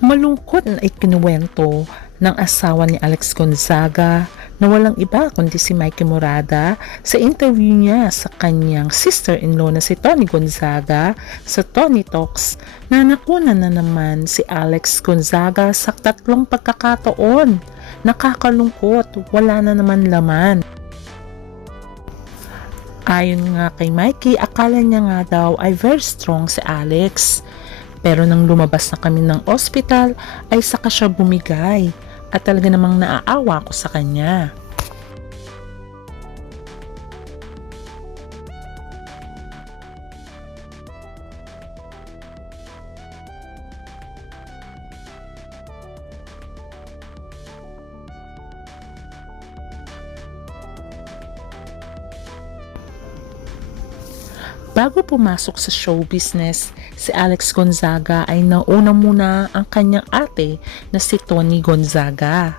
Malungkot na ikinuwento ng asawa ni Alex Gonzaga na walang iba kundi si Mikey Morada sa interview niya sa kanyang sister-in-law na si Tony Gonzaga sa Tony Talks na nakunan na naman si Alex Gonzaga sa 3 pagkakataon. Nakakalungkot, wala na naman laman. Ayon nga kay Mikey, akala niya nga daw ay very strong si Alex. Pero nang lumabas na kami ng ospital ay saka siya bumigay at talaga namang naaawa ko sa kanya. Bago pumasok sa show business, si Alex Gonzaga ay nauna muna ang kanyang ate na si Tony Gonzaga.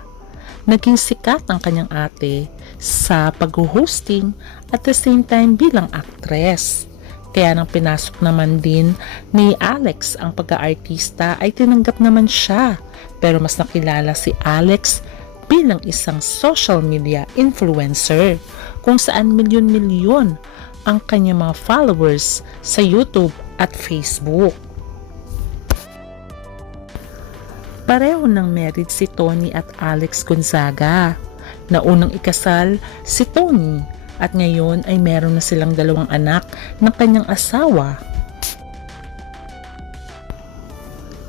Naging sikat ang kanyang ate sa pag-hosting at the same time bilang actress. Kaya nang pinasok naman din ni Alex ang pag-aartista ay tinanggap naman siya. Pero mas nakilala si Alex bilang isang social media influencer kung saan milyon-milyon ang kanyang mga followers sa YouTube at Facebook. Pareho ng married si Tony at Alex Gonzaga. Naunang ikasal si Tony at ngayon ay meron na silang 2 anak ng kanyang asawa.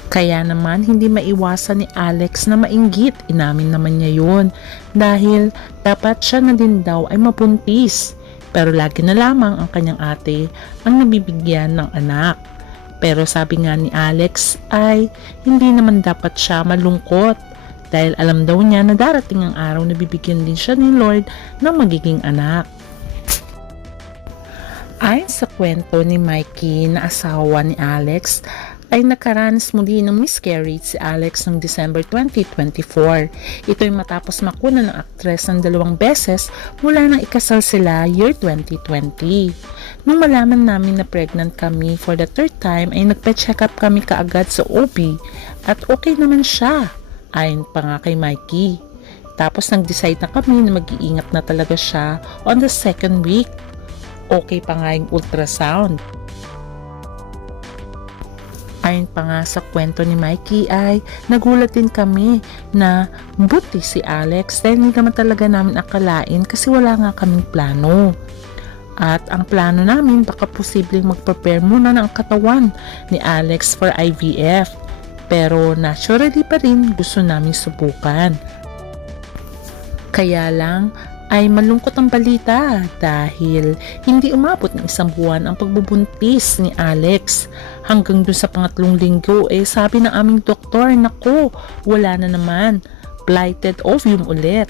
Kaya naman hindi maiwasan ni Alex na mainggit, inamin naman niya yun dahil dapat siya na din daw ay mabuntis. Pero lagi na lamang ang kanyang ate ang nabibigyan ng anak. Pero sabi nga ni Alex ay hindi naman dapat siya malungkot dahil alam daw niya na darating ang araw na bibigyan din siya ni Lord ng magiging anak. Ayon sa kwento ni Mikey na asawa ni Alex, ay nakaranas muli ng miscarriage si Alex noong December 2024. Ito ay matapos makuna ng aktres ng 2 beses mula nang ikasal sila year 2020. Nung malaman namin na pregnant kami for the 3rd time ay nagpa-check up kami kaagad sa OB at okay naman siya, ayon pa nga kay Mikey. Tapos nag-decide na kami na mag-iingat na talaga siya on the 2nd week. Okay pa nga yung ultrasound. Ayon pa nga sa kwento ni Mikey ay nagulat din kami na buti si Alex dahil hindi naman talaga namin akalain kasi wala nga kaming plano. At ang plano namin baka posibleng mag-prepare muna ng katawan ni Alex for IVF. Pero naturally pa rin gusto namin subukan. Kaya lang ay malungkot ang balita dahil hindi umabot ng 1 buwan ang pagbubuntis ni Alex. Hanggang dun sa 3 linggo sabi ng aming doktor, nako, wala na naman, blighted ovum ulit.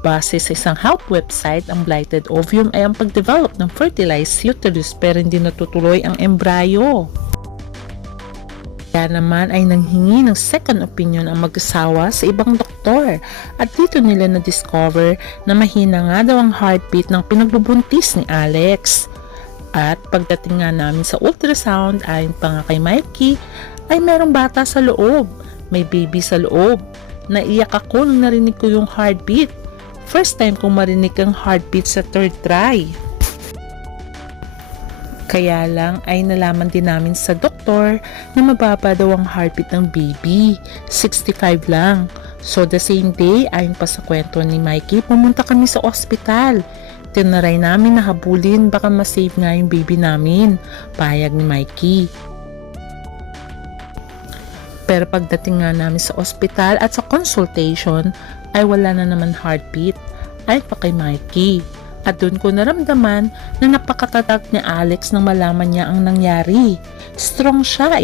Base sa isang health website, ang blighted ovum ay ang pagdevelop ng fertilized uterus pero hindi natutuloy ang embryo. Kaya naman ay nanghingi ng second opinion ang mag-asawa sa ibang doktor at dito nila na-discover na mahina nga daw ang heartbeat ng pinagbubuntis ni Alex. At pagdating nga namin sa ultrasound, ayon pa nga kay Mikey, ay merong bata sa loob, may baby sa loob. Naiyak ako nung narinig ko yung heartbeat. First time kong marinig ang heartbeat sa 3rd try. Kaya lang ay nalaman din namin sa doktor na mababa daw ang heartbeat ng baby, 65 lang. So the same day, ayon pa sa kwento ni Mikey, pumunta kami sa ospital. Tinaray namin na habulin baka masave nga yung baby namin, payag ni Mikey. Pero pagdating nga namin sa ospital at sa consultation ay wala na naman heartbeat, ayon pa kay Mikey. At doon ko naramdaman na napakatatag ni Alex nang malaman niya ang nangyari. Strong siya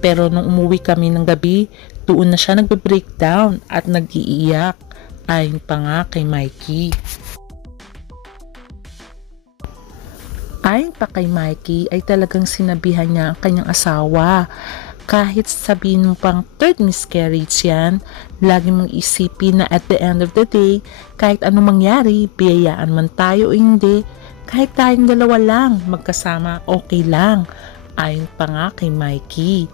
Pero nung umuwi kami ng gabi, doon na siya nagbe-breakdown at nag-iiyak. Ayon pa nga kay Mikey. Ayon pa kay Mikey ay talagang sinabihan niya ang kanyang asawa. Kahit sabihin mo pang 3rd miscarriage yan, lagi mong isipin na at the end of the day, kahit anong mangyari, biyayaan man tayo o hindi, kahit tayong 2 lang, magkasama, okay lang. Ayon pa nga kay Mikey.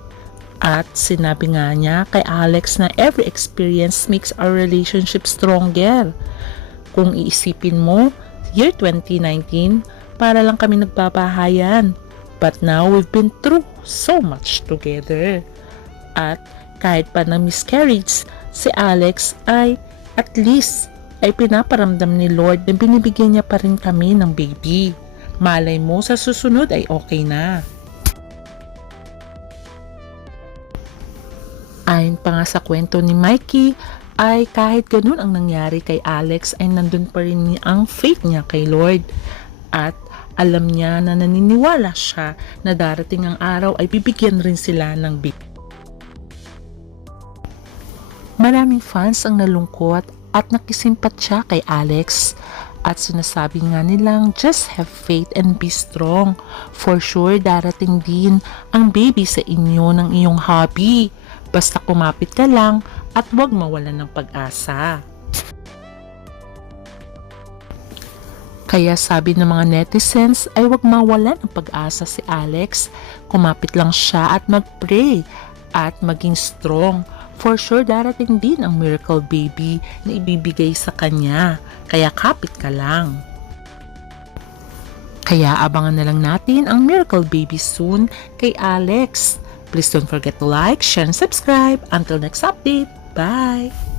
At sinabi nga niya kay Alex na every experience makes our relationship stronger. Kung iisipin mo, year 2019, para lang kami nagbabahayan. But now we've been through so much together. At kahit pa na miscarriage, si Alex ay at least ay pinaparamdam ni Lord na binibigyan niya pa rin kami ng baby. Malay mo sa susunod ay okay na. Ayon pa nga sa kwento ni Mikey, ay kahit ganun ang nangyari kay Alex ay nandun pa rin ang faith niya kay Lord. At alam niya na naniniwala siya na darating ang araw ay bibigyan rin sila ng baby. Maraming fans ang nalungkot at nakisimpat siya kay Alex. At sinasabi nga nilang just have faith and be strong. For sure darating din ang baby sa inyo ng iyong hobby. Basta kumapit ka lang at huwag mawalan ng pag-asa. Kaya sabi ng mga netizens ay huwag mawalan ng pag-asa si Alex. Kumapit lang siya at mag-pray at maging strong. For sure darating din ang miracle baby na ibibigay sa kanya. Kaya kapit ka lang. Kaya abangan na lang natin ang miracle baby soon kay Alex. Please don't forget to like, share, and subscribe. Until next update. Bye!